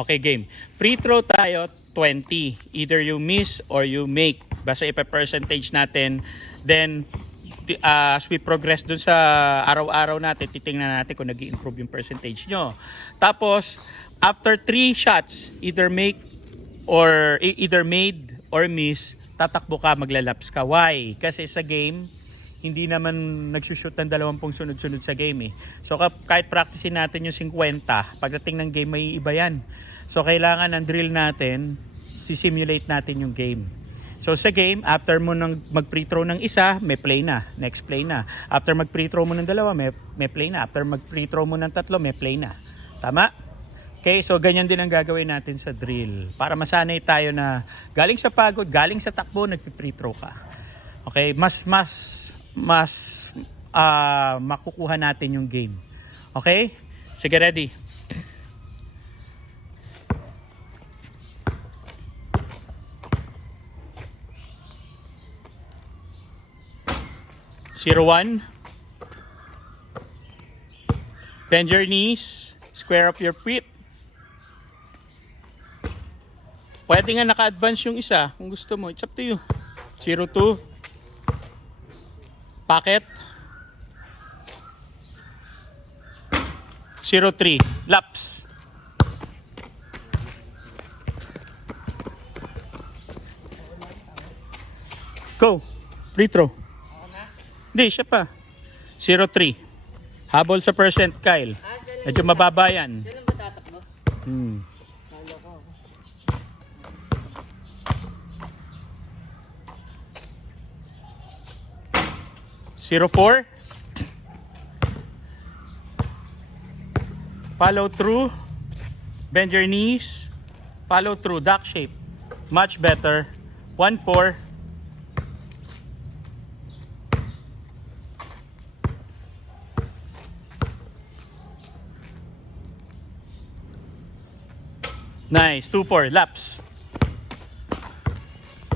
Okay, game. Free throw tayo, 20. Either you miss or you make. Basta ipa-percentage natin. Then, as we progress dun sa araw-araw natin, titingnan natin kung nag-i-improve yung percentage nyo. Tapos, after 3 shots, either either made or miss, tatakbo ka, maglalaps ka. Why? Kasi sa game, hindi naman nagsushoot ng 20 sunod-sunod sa game eh. So kahit practicein natin yung 50, pagdating ng game may iba yan. So kailangan ang drill natin, sisimulate natin yung game. So sa game, after mo nang mag-free throw ng isa, may play na. Next play na. After mag-free throw mo ng dalawa, may play na. After mag-free throw mo ng tatlo, may play na. Tama? Okay, so ganyan din ang gagawin natin sa drill. Para masanay tayo na galing sa pagod, galing sa takbo, nag-free throw ka. Okay, mas makukuha natin yung game. Okay? Sige, ready. Zero, 1. Bend your knees. Square up your feet. Pwede nga naka-advance yung isa kung gusto mo. It's up to you. 0, 2. Pocket. 0, 3. Laps. Go. Free throw. Hindi, siya pa. 0, 3. Habol sa percent, Kyle. Medyo mababa yan. Siya lang ba tatakbo? Kala ko. 0-4. Follow through. Bend your knees. Follow through. Duck shape. Much better. 1-4. Nice. 2-4. Laps.